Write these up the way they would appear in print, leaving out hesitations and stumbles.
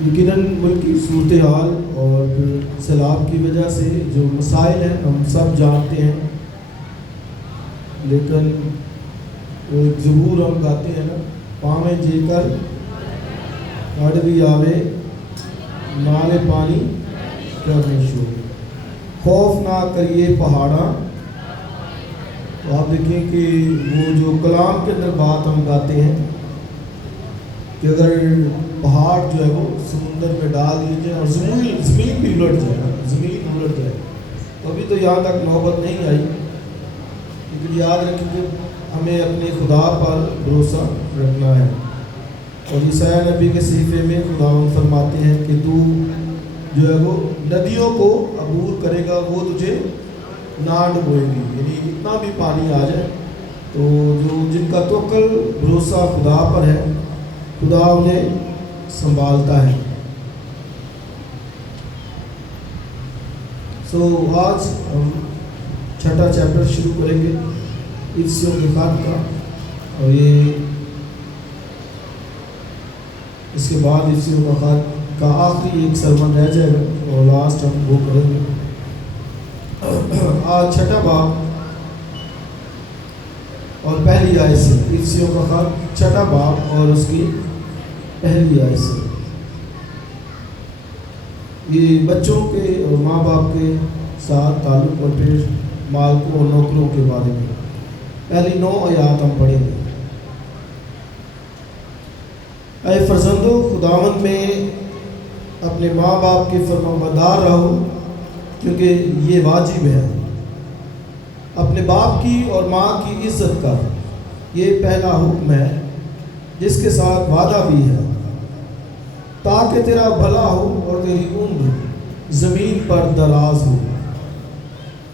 یقیناً ملک کی صورتحال اور پھر سیلاب کی وجہ سے جو مسائل ہیں ہم سب جانتے ہیں، لیکن وہ ایک ضرور ہم گاتے ہیں نا، پاویں جے کر ہڑ بھی آوے نالے پانی کرنے شو، خوف نہ کریے پہاڑاں۔ تو آپ دیکھیں کہ وہ جو کلام کے اندر بات ہم گاتے ہیں کہ اگر پہاڑ جو ہے وہ سمندر میں ڈال دیے جائیں اور زمین بھی الٹ جائے تو ابھی تو یہاں تک نوبت نہیں آئی، لیکن یاد رکھیں کہ ہمیں اپنے خدا پر بھروسہ رکھنا ہے۔ اور عیسیٰ نبی کے صحیفے میں خداوند فرماتے ہیں کہ تو جو ہے وہ ندیوں کو عبور کرے گا، وہ تجھے نہ ڈبوئے گی، یعنی اتنا بھی پانی آ جائے تو جن کا توکل بھروسہ خدا پر ہے، خدا انہیں سنبھالتا ہے۔ آج ہم چھٹا چیپٹر شروع کریں گے افسیوں کے خط کا، اور یہ اس کے بعد افسیوں کا خط کا آخری ایک سرمن رہ جائے گا اور لاسٹ ہم وہ کریں گے۔ آج چھٹا باب اور پہلی آیت سے، افسیوں کا خط چھٹا باب اور اس کی پہلی آیت سے، یہ بچوں کے اور ماں باپ کے ساتھ تعلق اور پھر مالکوں اور نوکروں کے بارے میں پہلی 9 آیات ہم پڑھیں گے۔ اے فرزندو، خداوند میں اپنے ماں باپ کے فرمانبردار رہو، کیونکہ یہ واجب ہے۔ اپنے باپ کی اور ماں کی عزت کر، یہ پہلا حکم ہے جس کے ساتھ وعدہ بھی ہے، تاکہ تیرا بھلا ہو اور تیری عمر زمین پر دراز ہو۔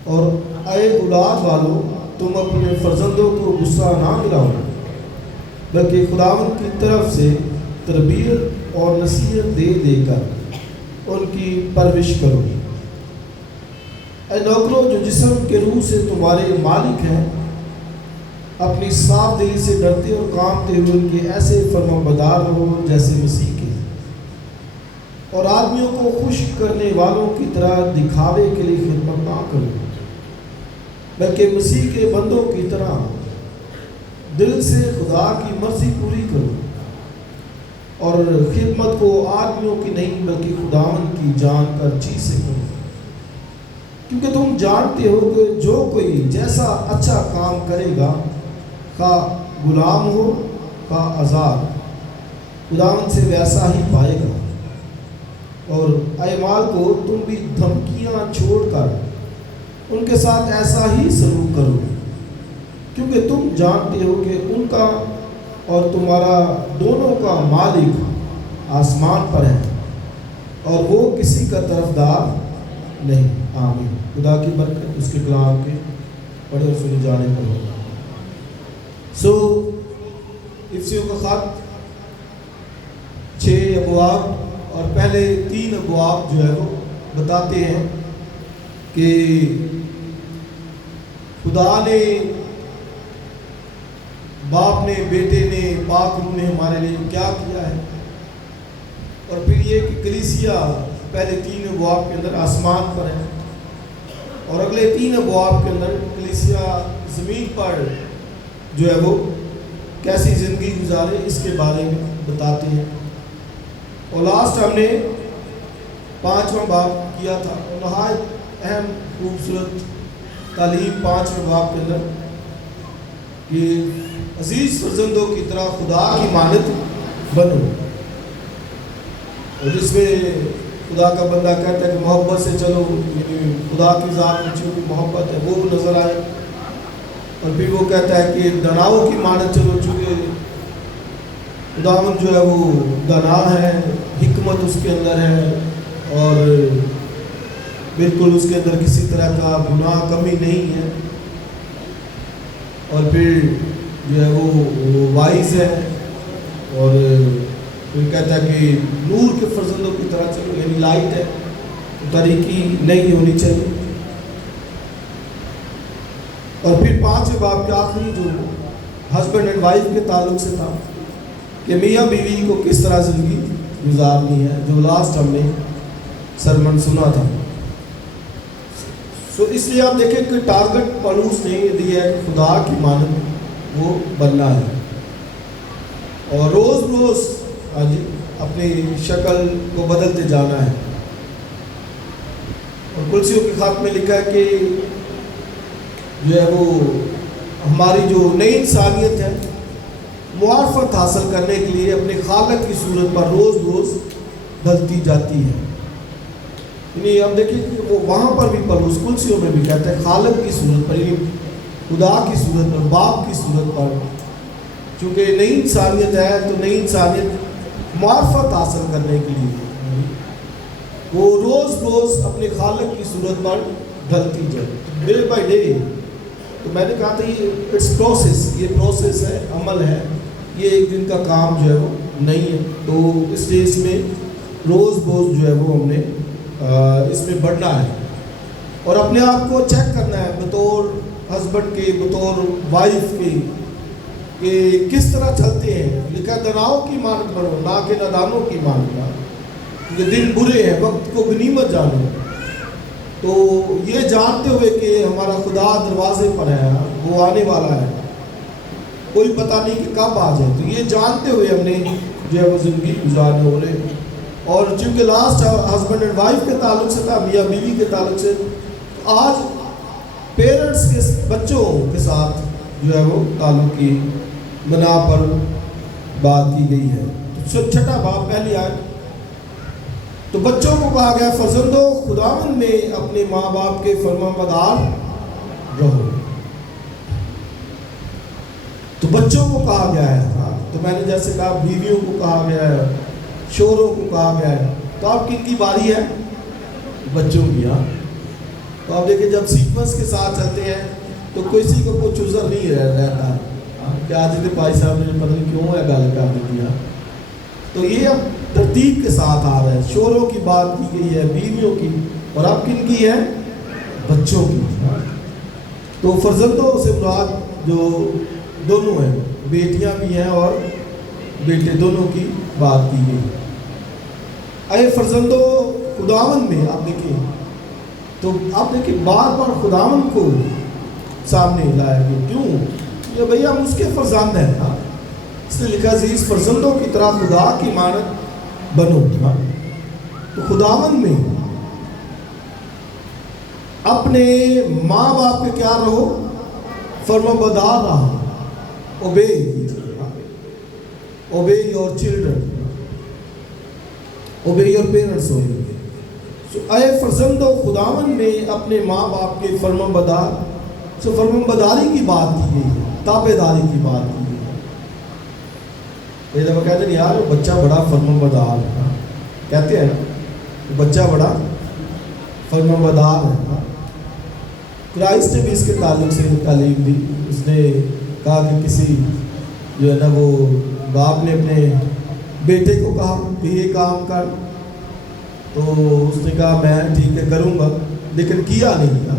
اور اے اولاد والو، تم اپنے فرزندوں کو غصہ نہ دلاؤ، بلکہ خداوند کی طرف سے تربیت اور نصیحت دے دے کر ان کی پرورش کرو۔ اے نوکروں، جو جسم کے روح سے تمہارے مالک ہیں، اپنی صاف دلی سے ڈرتے اور کامتے ہوئے ان کے ایسے فرمانبردار رہو جیسے مسیح کے، اور آدمیوں کو خوش کرنے والوں کی طرح دکھاوے کے لیے خدمت نہ کرو، بلکہ مسیح کے بندوں کی طرح دل سے خدا کی مرضی پوری کرو، اور خدمت کو آدمیوں کی نہیں بلکہ خداوند کی جان کر چیز سے کرو، کیونکہ تم جانتے ہو کہ جو کوئی جیسا اچھا کام کرے گا، خواہ غلام ہو خواہ آزاد، خداوند سے ویسا ہی پائے گا۔ اور اے مال کو، تم بھی دھمکیاں چھوڑ کر ان کے ساتھ ایسا ہی سلوک کرو، کیونکہ تم جانتے ہو کہ ان کا اور تمہارا دونوں کا مالک آسمان پر ہے، اور وہ کسی کا طرفدار نہیں۔ آمین۔ خدا کی برکت اس کے کلام کے پڑھے اور سنے جانے پر ہوگا۔ افسیوں کا خط 6 ابواب اور پہلے 3 ابواب جو ہے وہ بتاتے ہیں کہ خدا نے، باپ نے، بیٹے نے، پاک روح نے ہمارے لیے کیا کیا ہے، اور پھر یہ کہ کلیسیا پہلے 3 ابواب کے اندر آسمان پر ہے، اور اگلے 3 ابواب کے اندر کلیسیا زمین پر جو ہے وہ کیسی زندگی گزارے اس کے بارے میں بتاتے ہیں۔ اور لاسٹ ہم نے 5واں باب کیا تھا، اور نہایت اہم خوبصورت تعلیم 5ویں باب کے اندر کہ عزیز فرزندوں کی طرح خدا کی مانند بنو، اور جس میں خدا کا بندہ کہتا ہے کہ محبت سے چلو، یعنی خدا کی ذات میں جو محبت ہے وہ نظر آئے، اور پھر وہ کہتا ہے کہ دناؤں کی مانند چلو، چونکہ خداوند جو ہے وہ دانا ہے، حکمت اس کے اندر ہے، اور بالکل اس کے اندر کسی طرح کا گناہ کمی نہیں ہے، اور پھر جو ہے وہ وائز ہے، اور پھر کہتا ہے کہ نور کے فرزندوں کی طرح چلو، یعنی لائٹ ہے، تاریکی نہیں ہونی چاہیے۔ اور پھر 5ویں باب کے آخری جو ہسبینڈ اینڈ وائف کے تعلق سے تھا کہ میاں بیوی کو کس طرح زندگی گزارنی ہے، جو لاسٹ ہم نے سرمن سنا تھا. سو اس لیے آپ دیکھیں کہ ٹارگٹ پالوس نے دیا ہے کہ خدا کی مانند وہ بننا ہے اور روز روز اپنی شکل کو بدلتے جانا ہے. اور کلسیوں کے خط میں لکھا ہے کہ جو ہے وہ ہماری جو نئی انسانیت ہے معرفت حاصل کرنے کے لیے اپنے خالق کی صورت پر روز روز ڈھلتی جاتی ہے. یعنی ہم دیکھیں کہ وہ وہاں پر بھی پلوس کلسیوں میں بھی کہتا ہے خالق کی صورت پر، یعنی خدا کی صورت پر، باپ کی صورت پر. چونکہ نئی انسانیت ہے تو نئی انسانیت معرفت حاصل کرنے کے لیے وہ روز روز اپنے خالق کی صورت پر ڈھلتی جائے، ڈے بائی ڈے. تو میں نے کہا تھا یہ اٹس پروسیس، یہ پروسیس ہے، عمل ہے، یہ ایک دن کا کام جو ہے وہ نہیں ہے. تو اس لیے اس میں روز روز جو ہے وہ ہم نے اس میں بڑھنا ہے اور اپنے آپ کو چیک کرنا ہے بطور ہسبینڈ کے، بطور وائف کے، کہ کس طرح چلتے ہیں. لکھا دناؤں کی مانند بنو نہ کہ نادانوں کی مانند، یہ دن برے ہیں، وقت کو غنیمت جانو. تو یہ جانتے ہوئے کہ ہمارا خدا دروازے پر ہے، وہ آنے والا ہے، کوئی پتہ نہیں کہ کب آ جائے. تو یہ جانتے ہوئے ہم نے جو ہے وہ زندگی گزارنے ہو رہے. اور چونکہ لاسٹ ہسبینڈ اینڈ وائف کے تعلق سے تھا، میاں بیوی کے تعلق سے، آج پیرنٹس کے بچوں کے ساتھ جو ہے وہ تعلق کی بنا پر بات کی گئی ہے. چھٹا باب پہلی آیت. تو بچوں کو کہا گیا فرزندو خداوند میں اپنے ماں باپ کے فرمانبردار رہو. تو بچوں کو کہا گیا ہے. تو میں نے جیسے کہا بیویوں کو کہا گیا ہے، شوہروں کو کہا گیا ہے. تو آپ کن کی باری ہے؟ بچوں کی. تو آپ دیکھیں جب سیکوینس کے ساتھ چلتے ہیں تو کسی کو کوئی عذر نہیں رہتا کہ آج کے بھائی صاحب نے پتہ نہیں کیوں ہے گل کر دی. تو یہ اب ترتیب کے ساتھ آ رہا ہے. شوہروں کی بات کی گئی ہے، بیویوں کی، اور اب کن کی ہے؟ بچوں کی. تو فرزندوں سے مراد جو دونوں ہیں، بیٹیاں بھی ہیں اور بیٹے، دونوں کی بات کی گئی. اے فرزندوں خداوند میں، آپ دیکھیں تو آپ دیکھیں بار بار خداوند کو سامنے لایا گیا. کیوں؟ یہ بھئی ہم اس کے فرزند ہیں. اس نے لکھا عزیز فرزندوں کی طرح خدا کی مانند بنو. تو خداوند میں اپنے ماں باپ کے کیا رہو؟ فرمانبردار رہو. obey your children, obey your parents. So اے فرزندوں خداوند میں اپنے ماں باپ کے فرمانبردار. سو فرمانبرداری کی بات کی گئی ہے، تابعداری کی بات کی گئی ہے. یہ جب کہتے ہیں یار بچہ بڑا فرمانبردار ہے، کہتے ہیں بچہ بڑا فرمانبردار ہے. کرائسٹ نے بھی اس کے تعلق سے تعلیم دی. اس نے کہا کہ کسی جو ہے نا وہ باپ نے اپنے بیٹے کو کہا کہ یہ کام کر، تو اس نے کہا میں ٹھیک ہے کروں گا، لیکن کیا نہیں تھا.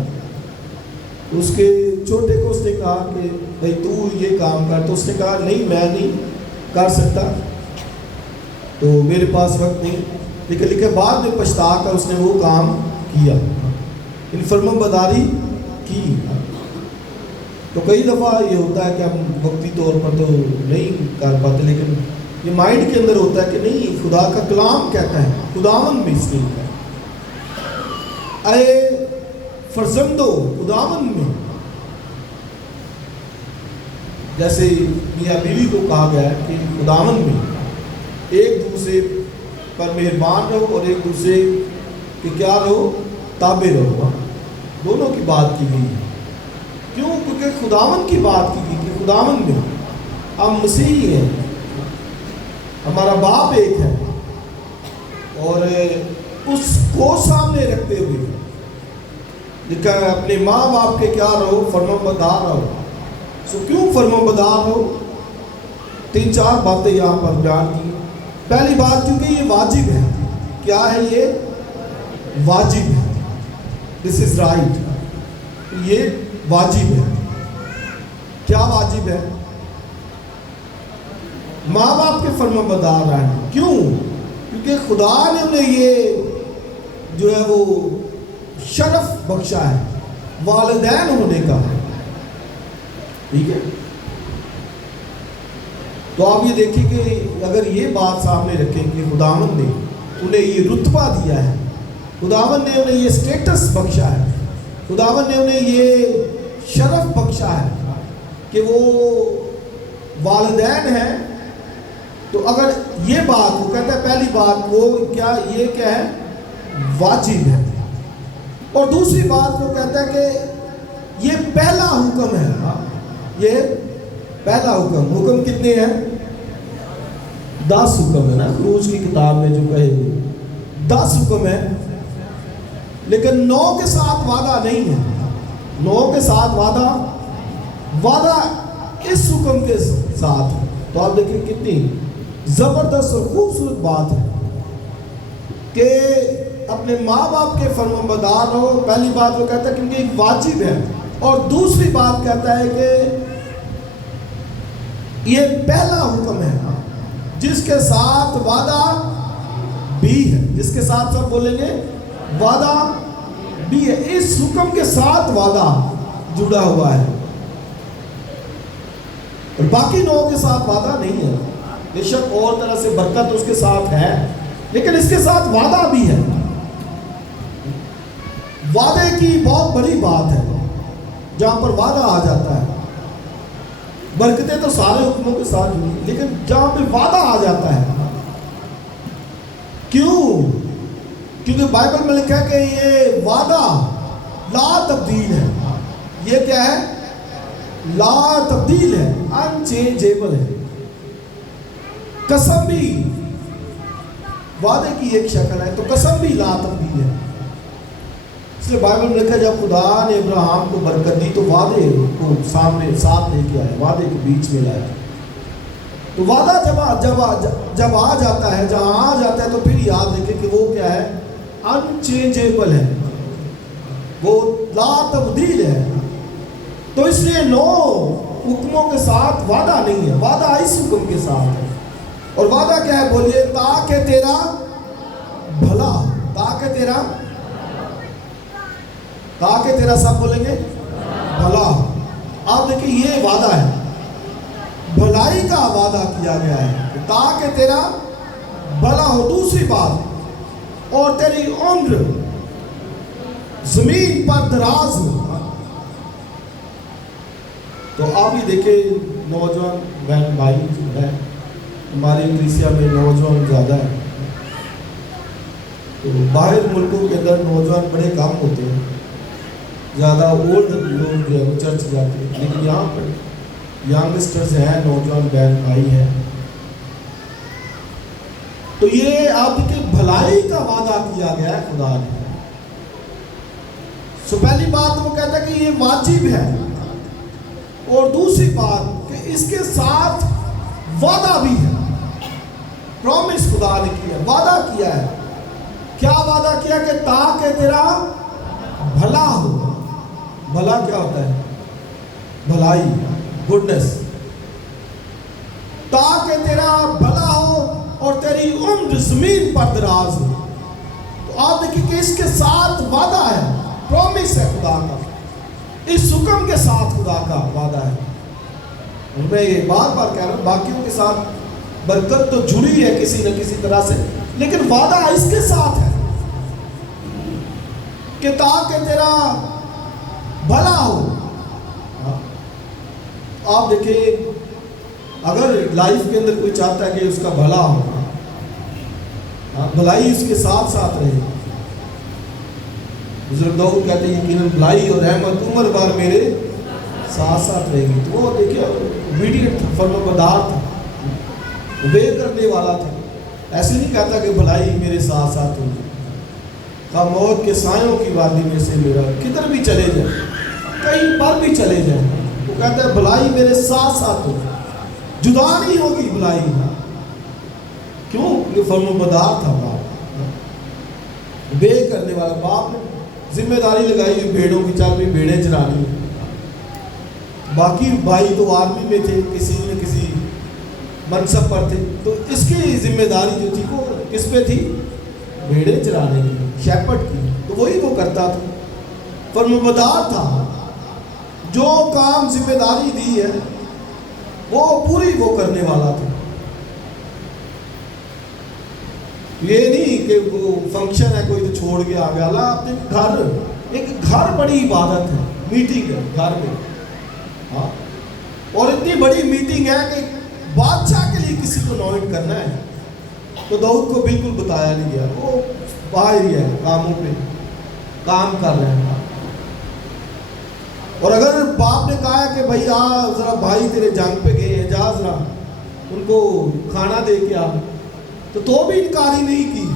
اس کے چھوٹے کو اس نے کہا کہ بھائی تو یہ کام کر، تو اس نے کہا نہیں میں نہیں کر سکتا، تو میرے پاس وقت نہیں. لیکن بعد میں پچھتا کر اس نے وہ کام کیا، ان فرمانبرداری کی. تو کئی دفعہ یہ ہوتا ہے کہ ہم وقتی طور پر تو نہیں کر پاتے، لیکن یہ مائنڈ کے اندر ہوتا ہے کہ نہیں خدا کا کلام کہتا ہے، خداوند بھی اس لیے کہتا ہے اے فرزندو خداوند میں. جیسے میاں بیوی کو کہا گیا ہے کہ خداوند میں ایک دوسرے پر مہربان رہو اور ایک دوسرے کے کیا رہو؟ تابع رہو. دونوں کی بات کی گئی ہے. کیوں؟ کیونکہ خداوند کی بات کی گئی کہ خداوند میں ہم مسیحی ہیں، ہمارا باپ ایک ہے، اور اس کو سامنے رکھتے ہوئے لکھا ہے اپنے ماں باپ کے کیا رہو؟ فرمانبردار رہو. سو کیوں فرمانبردار رہو؟ 3-4 باتیں یہاں پر بیان کی. پہلی بات کیونکہ یہ واجب ہے. کیا ہے یہ؟ واجب ہے. دس از رائٹ. یہ واجب ہے. کیا واجب ہے؟ ماں باپ کے فرمانبردار رہنا. کیوں؟ کیونکہ خدا نے انہیں یہ جو ہے وہ شرف بخشا ہے والدین ہونے کا. ٹھیک ہے. تو آپ یہ دیکھیں کہ اگر یہ بات سامنے رکھیں کہ خداوند نے انہیں یہ رتبہ دیا ہے, خداوند نے انہیں یہ سٹیٹس بخشا ہے, خداوند نے انہیں یہ شرف بخشا ہے کہ وہ والدین ہیں, تو اگر یہ بات وہ کہتا ہے پہلی بات وہ کیا ہے واجب ہے, اور دوسری بات وہ کہتا ہے کہ یہ پہلا حکم ہے. یہ پہلا حکم کتنے ہیں؟ 10 حکم ہے نا خروج کی کتاب میں جو کہے ہوئے 10 حکم ہے, لیکن 9 کے ساتھ وعدہ نہیں ہے. 9 کے ساتھ وعدہ اس حکم کے ساتھ. تو آپ دیکھیں کتنی زبردست اور خوبصورت بات ہے کہ اپنے ماں باپ کے فرمانبردار رہو. پہلی بات وہ کہتا ہے کیونکہ ایک واجب ہے, اور دوسری بات کہتا ہے کہ یہ پہلا حکم ہے جس کے ساتھ وعدہ بھی ہے. جس کے ساتھ سب بولیں گے وعدہ بھی ہے. اس حکم کے ساتھ وعدہ جڑا ہوا ہے, اور باقی 9 کے ساتھ وعدہ نہیں ہے. بے شک اور طرح سے برکت اس کے ساتھ ہے, لیکن اس کے ساتھ وعدہ بھی ہے. وعدے کی بہت بڑی بات ہے جہاں پر وعدہ آ جاتا ہے. برکتیں تو سارے حکموں کے ساتھ جڑی, لیکن جہاں پہ وعدہ آ جاتا ہے, کیوں؟ کیونکہ بائبل میں لکھا ہے کہ یہ وعدہ لا تبدیل ہے. یہ کیا ہے؟ لا تبدیل ہے, انچینجیبل ہے. قسم بھی وعدے کی ایک شکل ہے, تو قسم بھی لا تبدیل ہے. اس لیے بائبل میں لکھا ہے جب خدا نے ابراہیم کو برکت دی تو وعدے کو سامنے ساتھ لے کے آئے, وعدے کے بیچ میں لایا. تو وعدہ جب آ جاتا ہے, جہاں آ جاتا ہے, تو پھر یاد رکھیں کہ وہ کیا ہے؟ انچینجیبل ہے, وہ لا تبدیل ہے. تو اس لیے 9 حکموں کے ساتھ وعدہ نہیں ہے, وعدہ اس حکم کے ساتھ ہے. اور وعدہ کیا ہے؟ بولیے تاکہ تیرا بھلا, تاکہ تیرا سب بولیں گے بھلا. آپ دیکھیں یہ وعدہ ہے, بھلائی کا وعدہ کیا گیا ہے تاکہ تیرا بھلا ہو. دوسری بات, اور تیری عمر زمین پر دراز ہو. تو آپ ہی دیکھیں نوجوان بہن بھائی جو ہے ہماری کلیسیا میں نوجوان زیادہ ہے, تو باہر ملکوں کے اندر نوجوان بڑے کم ہوتے ہیں, زیادہ اولڈ لوگ جو ہے وہ چرچ جاتے ہیں, لیکن یہاں پر ینگسٹرز ہیں, نوجوان بہن بھائی ہیں. تو یہ آپ دیکھیں بھلائی کا وعدہ کیا گیا ہے خدا نے. پہلی بات وہ کہتا ہے کہ یہ واجب ہے, اور دوسری بات کہ اس کے ساتھ وعدہ بھی ہے. پرومس خدا نے کیا, وعدہ کیا ہے. کیا وعدہ کیا؟ کہ تاکہ تیرا بھلا ہو. بھلا کیا ہوتا ہے؟ بھلائی, گڈنس. تاکہ تیرا بھلا ہو اور تیری عمر زمین پر دراز ہو. تو آپ دیکھیں کہ اس کے ساتھ وعدہ ہے, پرومس ہے خدا کا. اس حکم کے ساتھ خدا کا وعدہ ہے. میں یہ بار بار کہہ رہا ہوں, باقیوں کے ساتھ برکت تو جڑی ہے کسی نہ کسی طرح سے, لیکن وعدہ اس کے ساتھ ہے کہ تاکہ تیرا بھلا ہو. آپ دیکھیں اگر لائف کے اندر کوئی چاہتا ہے کہ اس کا بھلا ہو, بھلائی اس کے ساتھ ساتھ رہے. بزرگ داؤد کہتے ہیں یقیناً بھلائی اور رحمت عمر بھر میرے ساتھ ساتھ رہے گی. تو وہ دیکھیے اوبیڈینٹ تھا, فرمانبردار تھا, اوبے کرنے والا تھا. ایسے نہیں کہتا کہ بھلائی میرے ساتھ ساتھ ہوگی. کہا موت کے سایوں کی وادی میں سے میرا کدھر بھی چلے جائیں, کہیں پر بھی چلے جائیں, وہ کہتا ہے بھلائی میرے ساتھ ساتھ ہوگی, جدا نہیں ہوگی بھلائی. کیوں؟ یہ فرمانبردار تھا باپ, بے کرنے والا. باپ نے ذمہ داری لگائی ہوئی بھیڑوں کی, چل بھی بھیڑیں چرانی. باقی بھائی تو آرمی میں تھے, کسی نہ کسی منصب پر تھے, تو اس کی ذمہ داری جو تھی وہ کس پہ تھی؟ بھیڑے چرانے کی، شیپرڈ کی. تو وہی وہ کرتا تھا، فرمانبردار تھا. جو کام ذمہ داری دی ہے وہ پوری وہ کرنے والا تھا. یہ نہیں کہ وہ فنکشن ہے کوئی تو چھوڑ کے آ گیا. اللہ اپنے گھر، ایک گھر بڑی عبادت ہے، میٹنگ ہے گھر میں. ہاں، اور اتنی بڑی میٹنگ ہے کہ بادشاہ کے لیے کسی کو نومٹ کرنا ہے تو داؤد کو بالکل بتایا نہیں گیا. وہ باہر ہی ہے، کاموں پہ کام کر رہے ہیں. اور اگر باپ نے کہا کہ بھائی آ ذرا، بھائی تیرے جنگ پہ گئے ہیں، جا ذرا ان کو کھانا دے کے آ، تو بھی انکاری نہیں کی.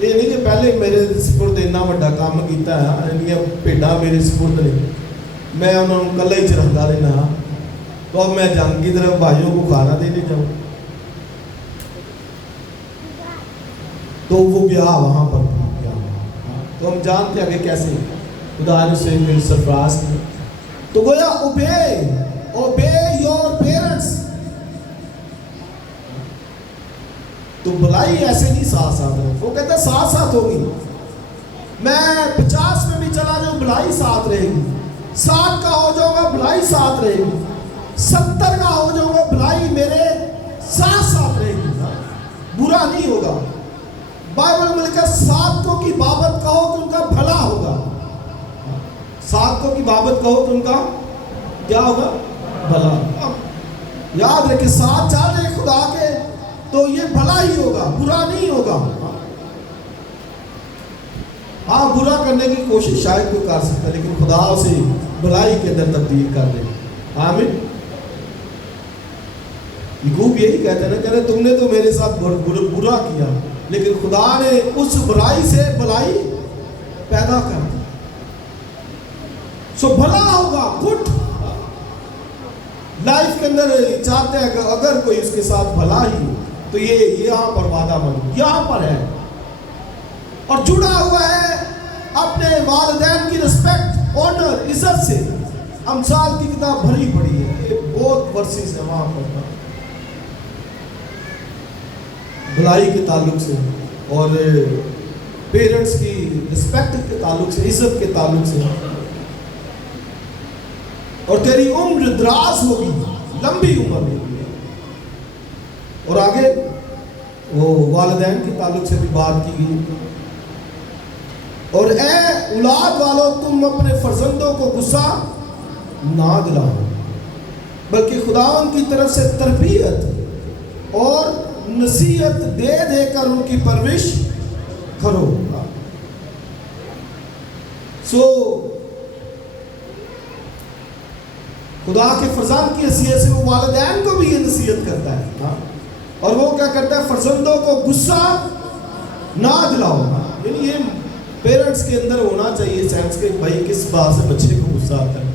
یہ نہیں کہ پہلے میرے سپرد اتنا بڑا کام کیتا ہے، بھیڈا میرے سپرد نے، میں انہوں نے کلا ہی چراندا رہنا، تو اب میں جنگ کی طرف بھائیوں کو کھانا دینے جاؤں. تو وہ گیا وہاں پر گیا. تو ہم جانتے ہیں کہ کیسے خدا نے سے میری سرفراز کی. تو گویا اوبے یور پیرنٹس. تو بھلائی ایسے نہیں ساتھ ساتھ رہے. وہ کہتا ہے ساتھ ساتھ ہوگی، میں 50 میں بھی چلا جاؤں بھلائی ساتھ رہے گی، 60 کا ہو جاؤں گا بھلائی ساتھ رہے گی، 70 کا ہو جاؤں گا بھلائی میرے ساتھ ساتھ رہے گی، برا نہیں ہوگا. بائبل میں لکھا ساتوں کی بابت کہو تو ان کا بھلا ہوگا. ساتوں کی بابت کہو تو ان کا کیا ہوگا؟ بھلا. یاد رکھے ساتھ چل رہے خدا کے تو یہ بھلا ہی ہوگا، برا نہیں ہوگا. ہاں، برا کرنے کی کوشش شاید کوئی کر سکتا ہے، لیکن خدا اسے بھلائی کے اندر تبدیل کر دے. آمین. یعقوب یہی کہتے ہیں نا، کہتے ہیں تم نے تو میرے ساتھ برا کیا، لیکن خدا نے اس برائی سے بھلائی پیدا کر دی. سو بھلا ہوگا، گڈ. لائف کے اندر چاہتے ہیں کہ اگر کوئی اس کے ساتھ بھلا ہی تو یہ یہاں پر وعدہ مند یہاں پر ہے، اور جڑا ہوا ہے اپنے والدین کی رسپیکٹ، آنر، عزت سے. امثال کی کتاب بھری پڑی ہے، یہ بہت ورسز ہے وہاں پر بھلائی کے تعلق سے، اور پیرنٹس کی رسپیکٹ کے تعلق سے، عزت کے تعلق سے. اور تیری عمر دراز ہوگی، لمبی عمر ہوگی. اور آگے وہ والدین کے تعلق سے بھی بات کی گئی. اور اے اولاد والو، تم اپنے فرزندوں کو غصہ نہ دلاؤ، بلکہ خداوند کی طرف سے تربیت اور نصیحت دے دے کر ان کی پرورش کرو. سو خدا کے فرزند کی حیثیت سے وہ والدین کو بھی یہ نصیحت کرتا ہے. اور وہ کیا کرتا ہے؟ فرزندوں کو غصہ نہ دلاؤ. یعنی یہ پیرنٹس کے اندر ہونا چاہیے سینس کہ بھائی کس بات سے بچے کو غصہ آتا ہے.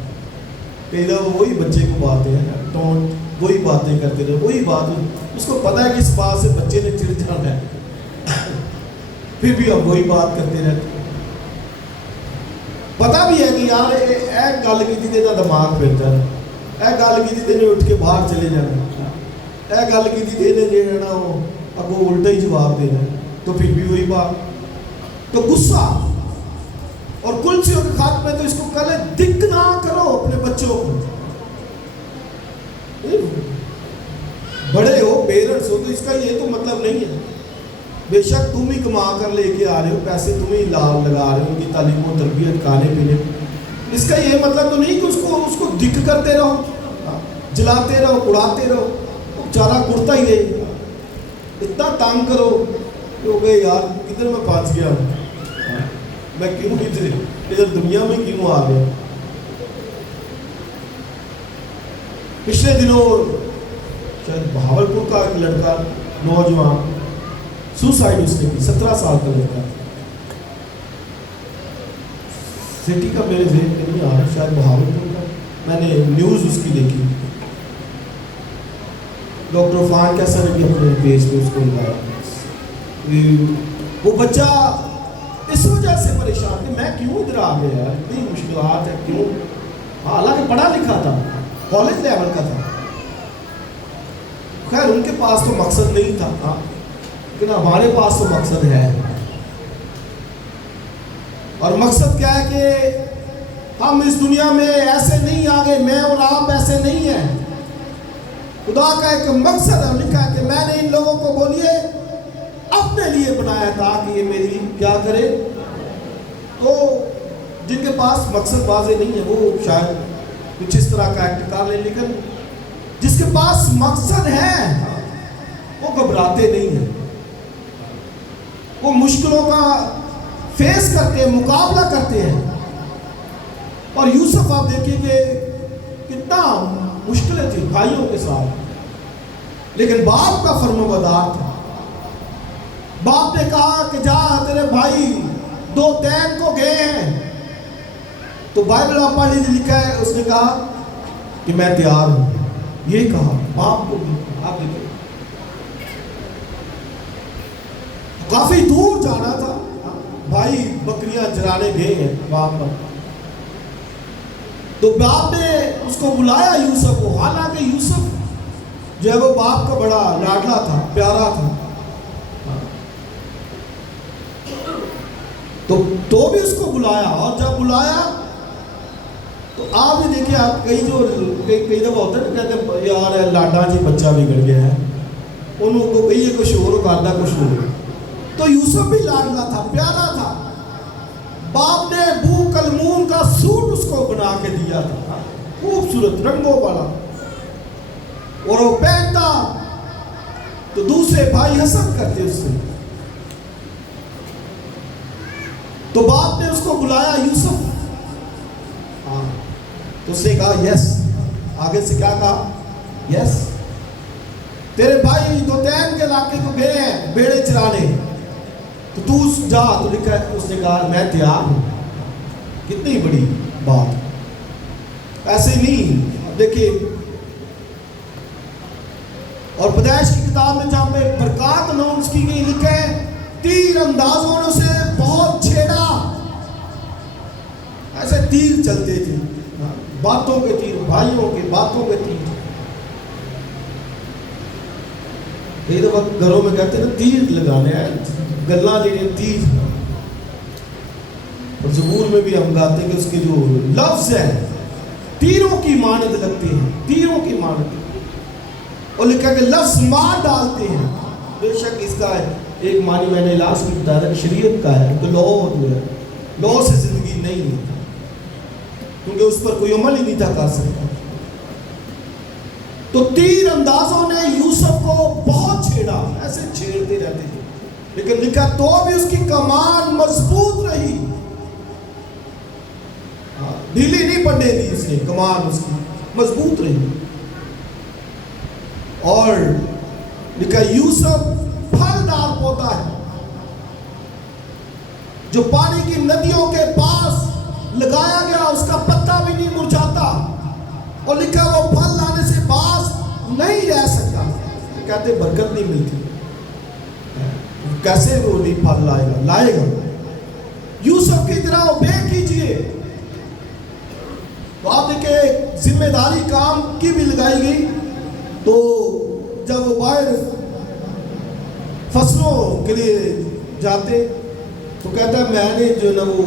کئی دفعہ وہی بچے کو باتیں ہیں ٹونٹ، وہی باتیں کرتے رہے، وہی بات، اس کو پتہ ہے کہ اس بات سے بچے نے چڑ جانا ہے، پھر بھی اب وہی بات کرتے رہتے. پتہ بھی ہے کہ یار ایک گل کی تھی تو دماغ پھرتا ہے، ایک گل کی تھی اٹھ کے باہر چلے جانا، ایک گل کی تھی جو ہے نا وہ اگوں الٹا ہی جواب دینا، تو پھر بھی وہی بات. تو غصہ اور کلسیوں کے خاتمے تو اس کو کہلے دکھ نہ کرو اپنے بچوں کو. بڑے ہو، پیرنٹس ہو، تو اس کا یہ تو مطلب نہیں ہے بے شک تم ہی کما کر لے کے آ رہے ہو، پیسے تم ہی لگا رہے ہو ان کی تعلیم و تربیت، کھانے پینے. اس کا یہ مطلب تو نہیں کہ اس کو دکھ کرتے رہو، جلاتے رہو، اڑاتے رہو، بیچارہ کرتا ہی رہے. اتنا تانگ کرو کہ ہو گئے یار کدھر میں پھنس گیا ہوں، میں کیوں ادھر دنیا میں کیوں آ گیا. پچھلے دنوں شاید بہاولپور کا ایک لڑکا نوجوان سوسائڈ اس نے کی، 17 سال کا لڑکا، سٹی کا میرے ذہن میں نہیں آ رہا، شاید بہاولپور کا. میں نے نیوز اس کی دیکھی، ڈاکٹر فان کیسا نے بھی اپنے پیج پہ اس کو لگایا. وہ بچہ اس وجہ سے پریشان کہ میں کیوں ادھر آ گیا یار، اتنی مشکلات ہے کیوں. حالانکہ پڑھا لکھا تھا، کالج لیول کا تھا، خیر ان کے پاس تو مقصد نہیں تھا. لیکن ہمارے پاس تو مقصد ہے، اور مقصد کیا ہے کہ ہم اس دنیا میں ایسے نہیں آگے، میں اور آپ ایسے نہیں ہیں. خدا کا ایک مقصد ہے، لکھا ہے کہ میں نے ان لوگوں کو بولیے اپنے لیے بنایا تاکہ یہ میری کیا کرے. تو جن کے پاس مقصد واضح نہیں ہے وہ شاید کچھ اس طرح کا ایکٹ کر لیں، لیکن جس کے پاس مقصد ہے وہ گھبراتے نہیں ہیں، وہ مشکلوں کا فیس کرتے ہیں، مقابلہ کرتے ہیں. اور یوسف آپ دیکھیں کہ کتنا مشکلیں تھی بھائیوں کے ساتھ، لیکن باپ کا فرمانبردار تھا. باپ نے کہا کہ جا تیرے بھائی دو دین کو گئے ہیں. تو بائبل آپ پڑھ لیجیے، لکھا ہے اس نے کہا کہ میں تیار ہوں. یہ کہا باپ کو بھی. آپ دیکھیں کافی دور جانا تھا، بھائی بکریاں چرانے گئے ہیں باپ پر. تو باپ نے اس کو بلایا یوسف کو، حالانکہ یوسف جو ہے وہ باپ کا بڑا لاڈلا تھا، پیارا تھا. تو بھی اس کو بلایا، اور جب بلایا تو آپ بھی دیکھیں، آپ کئی دفعہ ہوتا ہے نا، کہتے ہیں یار لاڈا جی بچہ بگڑ گیا ہے، انہوں کو کہیے کچھ اور کرنا کچھ اور. تو یوسف بھی لاڈلا تھا، پیارا تھا. باپ نے بو کلمون کا سوٹ اس کو بنا کے دیا تھا، خوبصورت رنگوں والا، اور وہ پہنتا تو دوسرے بھائی حسد کرتے اس سے. تو باپ نے اس کو بلایا یوسف، تو اس نے کہا یس. آگے سے کیا کہا؟ یس. تیرے بھائی دو تین کے علاقے کو گئے ہیں بیڑے چرانے، تو تو جا. تو لکھا ہے اس نے کہا میں تیار ہوں. کتنی بڑی بات، ایسے نہیں. دیکھیے، اور پیدائش کی کتاب میں جہاں پہ برکات اناؤنس کی گئی، لکھا ہے تیر اندازوں نے اسے بہت چھیڑا. ایسے تیر چلتے تھے، باتوں کے تیر، بھائیوں کے باتوں کے تیر. کئی دفعہ گھروں میں کہتے ہیں نا تیر لگانے ہیں، گلا لینے تیر. اور زبور میں بھی ہم گاتے ہیں کہ اس کے جو لفظ ہیں تیروں کی مانند لگتے ہیں، تیروں کی مانند. اور لکھا کہ لفظ مار ڈالتے ہیں. بے شک اس کا ایک معنی میں نے لاسٹ میں بتایا تھا کہ شریعت کا ہے، تو لو جو ہے، لو سے زندگی نہیں ہے، کیونکہ اس پر کوئی عمل ہی نہیں تھا کر سکتا. تو تیر اندازوں نے یوسف کو بہت چھیڑا، ایسے چھیڑتے رہتے تھے، لیکن لکھا تو بھی اس کی کمان مضبوط رہی. ڈھیلی نہیں پڑنے دی اس نے، کمان اس کی مضبوط رہی. اور لکھا یوسف پھلدار پودا ہے جو پانی کی ندیوں کے پاس لگایا گیا، اس کا پتا بھی نہیں مرجھاتا. اور لکھا وہ پھل لانے سے باز نہیں رہ سکتا. کہتے برکت نہیں ملتی، کیسے وہ نہیں پھل لائے گا. یوسف کی طرح اوبے کیجئے. تو آپ دیکھیں ذمہ داری کام کی بھی لگائی گئی. تو جب وہ باہر فصلوں کے لیے جاتے تو کہتا ہے میں نے جو نا وہ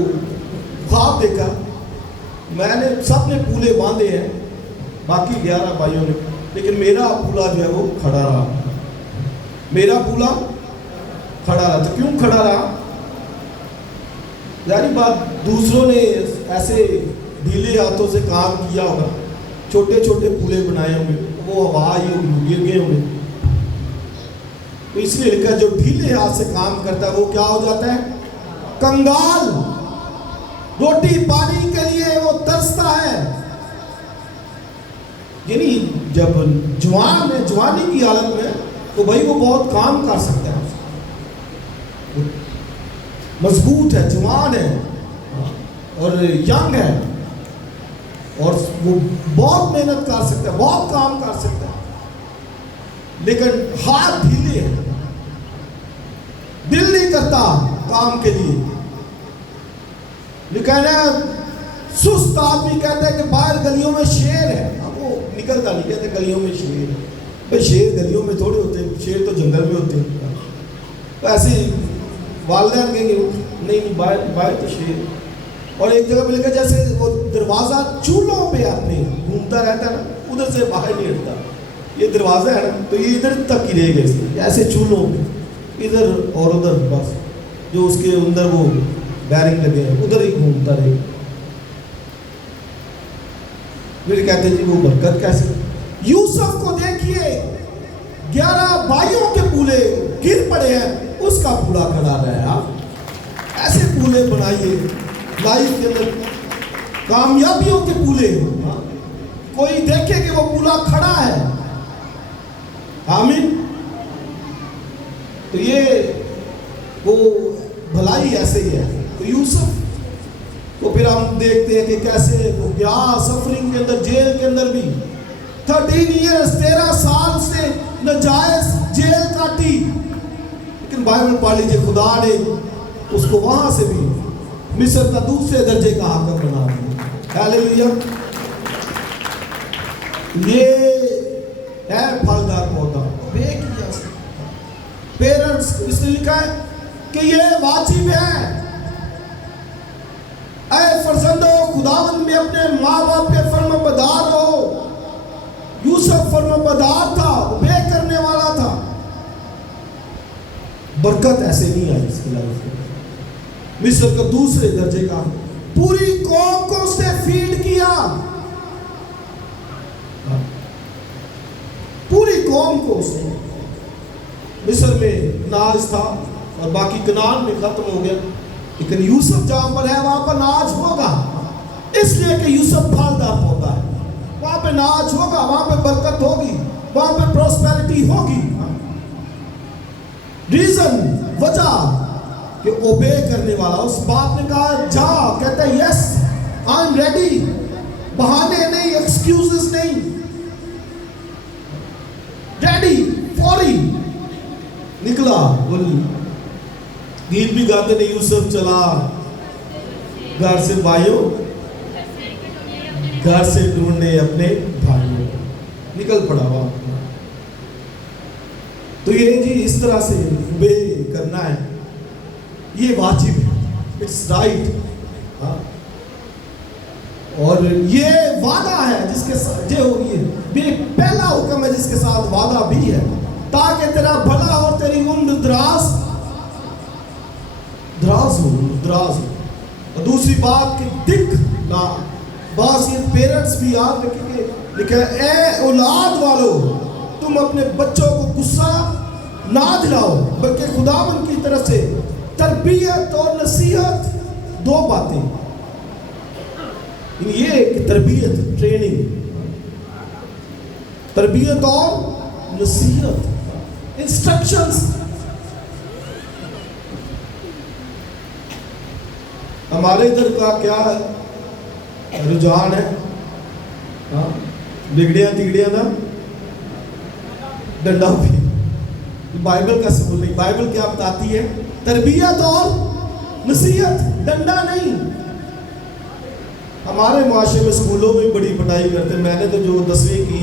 خواب دیکھا، میں نے سب نے پولے باندھے ہیں، باقی 11 بھائیوں نے، لیکن میرا پولا جو ہے وہ کھڑا رہا. میرا پولا کھڑا رہا. تو کیوں کھڑا رہا؟ یعنی بات دوسروں نے ایسے ڈھیلے ہاتھوں سے کام کیا ہوگا، چھوٹے چھوٹے پولے بنائے ہوں گے، وہ ہوا ہی گر گئے ہوں گے. تو اس لیے لکھا جو ڈھیلے ہاتھ سے کام کرتا ہے وہ کیا ہو جاتا ہے؟ کنگال. روٹی پانی کے لیے وہ ترستا ہے. یعنی جب جوان ہے، جوانی کی حالت میں، تو بھائی وہ بہت کام کر سکتا ہے، مضبوط ہے، جوان ہے اور ینگ ہے، اور وہ بہت محنت کر سکتا ہے، بہت کام کر سکتا ہے. لیکن ہاتھ ڈھیلے ہیں، دل نہیں کرتا کام کے لیے. لکھا ہے نا سست آدمی کہتے ہیں کہ باہر گلیوں میں شیر ہے. اب وہ نکلتا نہیں، کہتے گلیوں میں شیر ہے. بھائی شیر گلیوں میں تھوڑے ہوتے ہیں، شیر تو جنگل میں ہوتے ہیں. تو ایسے والدین کہیں گے نہیں باہر تشریح. اور ایک جگہ پہ لکھا جیسے وہ دروازہ چولہوں پہ اپنے گھومتا رہتا ہے نا, ادھر سے باہر نہیں ہٹتا. یہ دروازہ ہے نا تو یہ ادھر تک ہی رہے گا, اس میں ایسے چولہوں پہ ادھر اور ادھر, بس جو اس کے اندر وہ بیرنگ لگے ہیں ادھر ہی گھومتا رہے گا. پھر کہتے ہیں جی وہ برکت کیسے. یوسف کو دیکھیے 11 بھائیوں کے پولے گر پڑے ہیں, اس کا پولا کھڑا رہا. ایسے پولے بنائیے لائف کے اندر, کامیابیوں کے پولے. کوئی دیکھے کہ وہ پولا کھڑا ہے. آمین. تو یہ وہ بھلائی ایسے ہی ہے. تو یوسف کو پھر ہم دیکھتے ہیں کہ کیسے وہ گیا سفرنگ کے اندر, جیل کے اندر بھی 13 ایئرز 13 سال سے ناجائز جیل کاٹی. لیکن بائبل پڑھ لیجیے خدا نے اس کو وہاں سے بھی مصر کا دوسرے درجے کا حاکم بنا دیا. ہیلیلویا. یہ ہے پھلدار پودا. پیرنٹس اس نے لکھا ہے کہ یہ واجب ہے. اے فرزندو خداوند میں اپنے ماں باپ کے فرما بردار رہو. یوسف فرما بردار تھا, اوبے کرنے والا تھا. برکت ایسے نہیں آئی اس کی لائف میں. مصر کا دوسرے درجے کا, پوری قوم کو اس نے فیڈ کیا. پوری قوم کو اس نے. مصر میں ناز تھا اور باقی کنعان میں ختم ہو گیا, لیکن یوسف جہاں پر ہے وہاں پر ناز ہوگا, اس لیے کہ یوسف پھلدار پودا ہے. وہاں پہ ناز ہوگا, وہاں پہ برکت ہوگی, وہاں پہ پروسپیرٹی ہوگی. ریزن, وجہ کہ اوبے کرنے والا. اس باپ نے کہا جا, کہتا ہے یس آئی ایم ریڈی. بہانے نہیں, ایکسکیوزز نہیں, ریڈی, فوری نکلا. گیت بھی گاتے نہیں, یوسف چلا گھر سے بھائیوں, گھر سے ڈھونڈنے اپنے بھائیوں, نکل پڑا وہاں. تو یہ جی اس طرح سے اوبے کرنا ہے, یہ واجب ہے, اٹس رائٹ. اور یہ وعدہ ہے جس کے ساتھ یہ ہوگی, یہ پہلا حکم ہے جس کے ساتھ وعدہ بھی ہے, تاکہ تیرا بھلا اور تیری عمر دراز ہو. اور دوسری بات کہ دکھ نہ. بعض یہ پیرنٹس بھی یاد رکھیں گے, لکھا ہے اے اولاد والو تم اپنے بچوں کو غصہ نہ دلاؤ, بلکہ خداوند کی طرف سے تربیت اور نصیحت, 2 باتیں. یہ کہ تربیت, ٹریننگ, تربیت اور نصیحت, انسٹرکشنز. ہمارے ادھر کا کیا ہے رجحان ہے, بگڑیاں تگڑیاں نا ڈنڈا بھی. بائبل کا سکول نہیں. بائبل کیا بتاتی ہے, تربیت اور نصیحت, ڈنڈا نہیں. ہمارے معاشرے میں اسکولوں میں بڑی پٹائی کرتے ہیں. میں نے تو جو 10ویں کی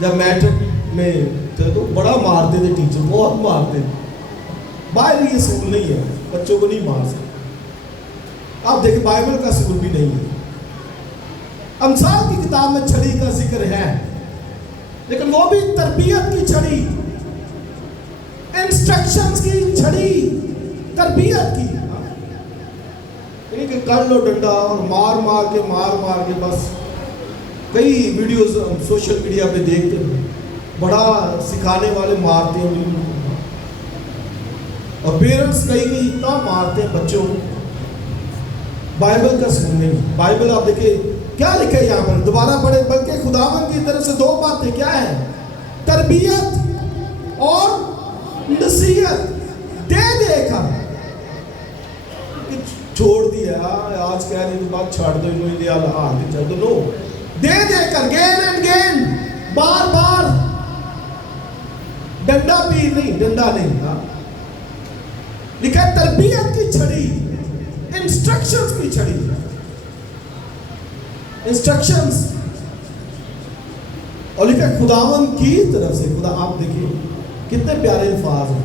جب میٹرک میں تھے تو بڑا مارتے تھے ٹیچر, بہت مارتے تھے. باہر یہ اسکول نہیں ہے, بچوں کو نہیں مار سکتے. آپ دیکھیں بائبل کا سکول بھی نہیں ہے. امثال کی کتاب میں چھڑی کا ذکر ہے, لیکن وہ بھی تربیت کی چھڑی, انسٹرکشنز کی چھڑی, تربیت کی. کہ کر لو ڈنڈا اور مار کے بس. کئی ویڈیوز سوشل میڈیا پہ دیکھتے ہیں, بڑا سکھانے والے مارتے ہیں, اور پیرنٹس کئی اتنا مارتے ہیں بچوں کو. بائبل کا سکول نہیں. بائبل آپ دیکھیں کیا لکھا ہے یہاں پر, دوبارہ پڑھیں, بلکہ خداوند کی طرف سے 2 باتیں کیا ہیں, تربیت اور نصیحت. دے کر چھوڑ دیا, آج کہہ رہے ہیں بات چھاڑ دو, انہوں نے آگے چل دو. نو, دے کر, گین اینڈ گین, بار ڈنڈا بھی نہیں, ڈنڈا نہیں. لکھا ہے تربیت کی چھڑی, انسٹرکشنز کی چھڑی, انسٹرکشنز. اور لکھا ہے خداوند کی طرف سے. خدا, آپ دیکھیے کتنے پیارے الفاظ ہیں.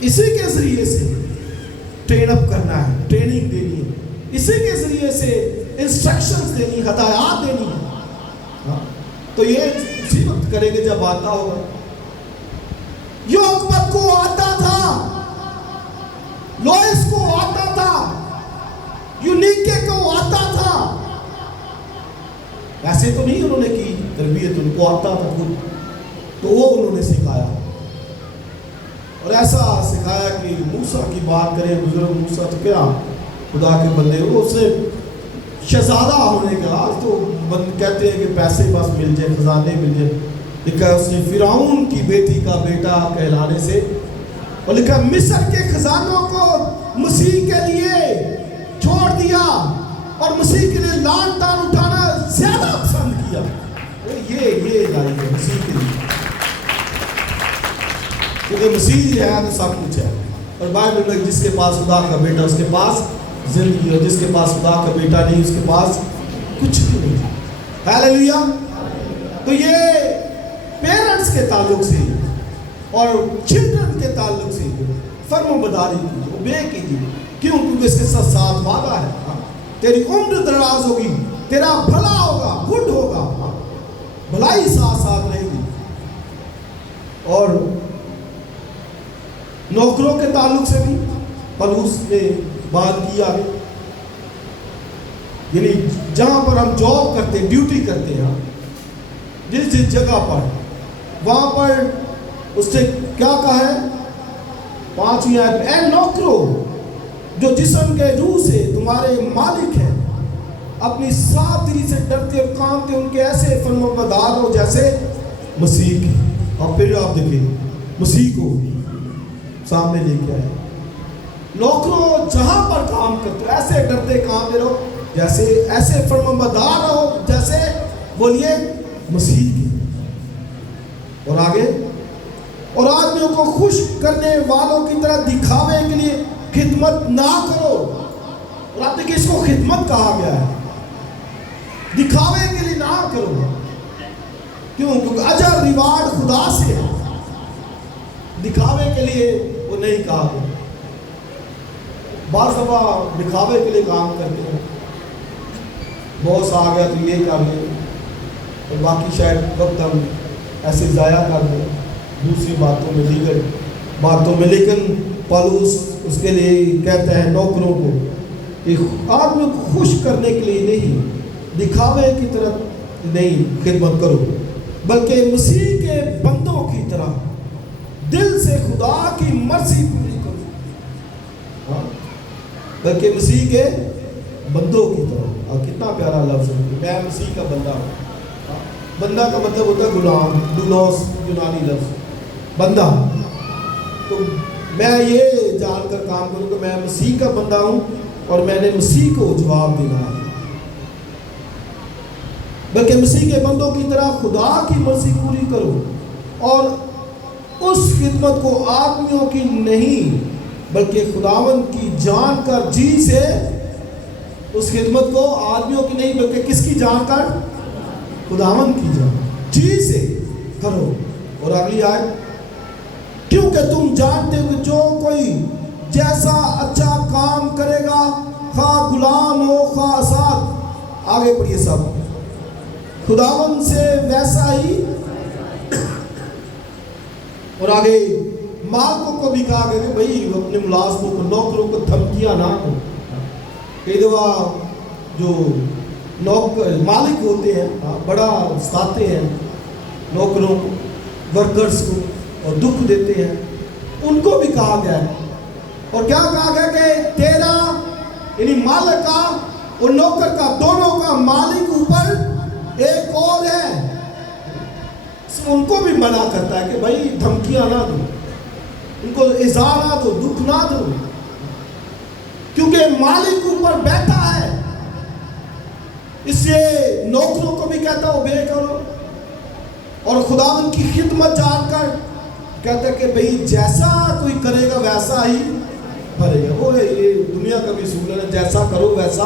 اسی کے ذریعے سے ٹرین اپ کرنا ہے، ٹریننگ دینی ہے، اسی کے ذریعے سے انسٹرکشنز دینی، ہدایات دینی ہے۔ تو یہ اسی وقت کریں گے جب آتا ہوگا۔ یوکبت کو آتا تھا، لوئس کو آتا تھا، یونیکے کو آتا تھا، ایسے تو نہیں انہوں نے کی تربیت، ان کو آتا تھا خود، تو وہ انہوں نے سکھایا، اور ایسا سکھایا کہ موسیٰ کی بات کریں، بزرگ موسیٰ تو کیا خدا کے بندے، وہ اسے شہزادہ ہونے کا، آج تو کہتے ہیں کہ پیسے بس مل جائے، خزانے مل جائے، لکھا ہے اس نے فرعون کی بیٹی کا بیٹا کہلانے سے، اور لکھا مصر کے خزانوں کو مسیح کے لیے چھوڑ دیا اور مسیح کے لیے لان تان اٹھانا زیادہ پسند کیا۔ یہ لائی ہے مسیح کے لیے، کیونکہ مسیح ہے تو سب کچھ ہے، اور بائبل میں جس کے پاس خدا کا بیٹا اس کے پاس زندگی، اور جس کے پاس خدا کا بیٹا نہیں اس کے پاس کچھ بھی نہیں۔ ہیلیلویا۔ تو یہ پیرنٹس کے تعلق سے اور چلڈرن کے تعلق سے فرم برداری کیجیے، اوبے کیجیے، کیوں؟ کیونکہ اس کے ساتھ ساتھ وعدہ ہے، تیری عمر دراز ہوگی، تیرا بھلا ہوگا، گڈ ہوگا، بھلائی ساتھ ساتھ رہے گی۔ اور نوکروں کے تعلق سے بھی پولس نے بات کی آگے، یعنی جہاں پر ہم جاب کرتے ہیں، ڈیوٹی کرتے ہیں، جس جس جگہ پر، وہاں پر اس نے کیا کہا ہے 5ویں آیت میں، اے نوکرو جو جسم کے روح سے تمہارے مالک ہیں، اپنی صاف دلی سے ڈرتے اور کامتے ان کے ایسے فرمانبردار ہو جیسے مسیح کے۔ اور پھر آپ دیکھیں مسیح کو سامنے لے کے آئے، نوکروں جہاں پر کام کرتے ہو ایسے ڈرتے کامتے رہو جیسے، ایسے فرمانبردار رہو جیسے بولیے مسیح کی۔ اور آگے، اور آدمیوں کو خوش کرنے والوں کی طرح دکھاوے کے لیے خدمت نہ کرو۔ اور آپ دیکھیں اس کو خدمت کہا گیا ہے، دکھاوے کے لیے نہ کرو، کیوں؟ کیونکہ اجر ریوارڈ خدا سے ہے، دکھاوے کے لیے وہ نہیں کہا گیا۔ بعض دفعہ دکھاوے کے لیے کام کرتے ہیں، بہت آ گیا تو یہ کر لیں، اور باقی شاید وقت ہم ایسے ضائع کر دیں دوسری باتوں میں، دیگر باتوں میں۔ لیکن پولس اس کے لیے کہتا ہے نوکروں کو کہ آدمی کو خوش کرنے کے لیے نہیں، دکھاوے کی طرف نہیں خدمت کرو، بلکہ مسیح کے بندوں کی طرح دل سے خدا کی مرضی پوری کرو، بلکہ مسیح کے بندوں کی طرح۔ اور کتنا پیارا لفظ ہے، میں مسیح کا بندہ ہوں۔ بندہ کا مطلب ہوتا ہے غلام، ڈونوس یونانی لفظ بندہ۔ تو میں یہ جان کر کام کروں کہ میں مسیح کا بندہ ہوں اور میں نے مسیح کو جواب دینا ہے، بلکہ مسیح کے بندوں کی طرح خدا کی مرضی پوری کرو، اور اس خدمت کو آدمیوں کی نہیں بلکہ خداوند کی جان کر جی سے، اس خدمت کو آدمیوں کی نہیں بلکہ کس کی جان کر؟ خداوند کی جان جی سے کرو۔ اور اگلی آیت، کیونکہ تم جانتے ہو کہ جو کوئی جیسا اچھا کام کرے گا، خواہ غلام ہو خواہ آزاد، آگے پڑھیے سب، خداوند سے ویسا ہی۔ اور آگے مالکوں کو بھی کہا گیا کہ بھئی اپنے ملازموں کو، نوکروں کو دھمکیاں نہ دو۔ کئی دفعہ جو مالک ہوتے ہیں بڑا ستاتے ہیں نوکروں کو، ورکرز کو، اور دکھ دیتے ہیں، ان کو بھی کہا گیا ہے۔ اور کیا کہا گیا کہ تیرا یعنی مالک کا اور نوکر کا، دونوں کا مالک اوپر ایک اور ہے، ان کو بھی منع کرتا ہے کہ بھائی دھمکیاں نہ دو، ان کو ایذا نہ دو، دکھ نہ دو، کیونکہ مالک اوپر بیٹھا ہے۔ اس لیے نوکروں کو بھی کہتا ہے اوبے کرو، اور خداوند کی خدمت جان کر کہتا ہے کہ بھئی جیسا کوئی کرے گا ویسا ہی بھرے گا۔ وہ ہے یہ دنیا کا بھی اصول ہے، جیسا کرو ویسا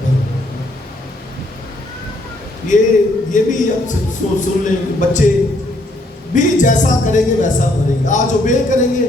بھرو۔ یہ بھی اب سن لیں، بچے بھی جیسا کریں گے ویسا بھریں گے۔ آج اوبے کریں گے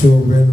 So when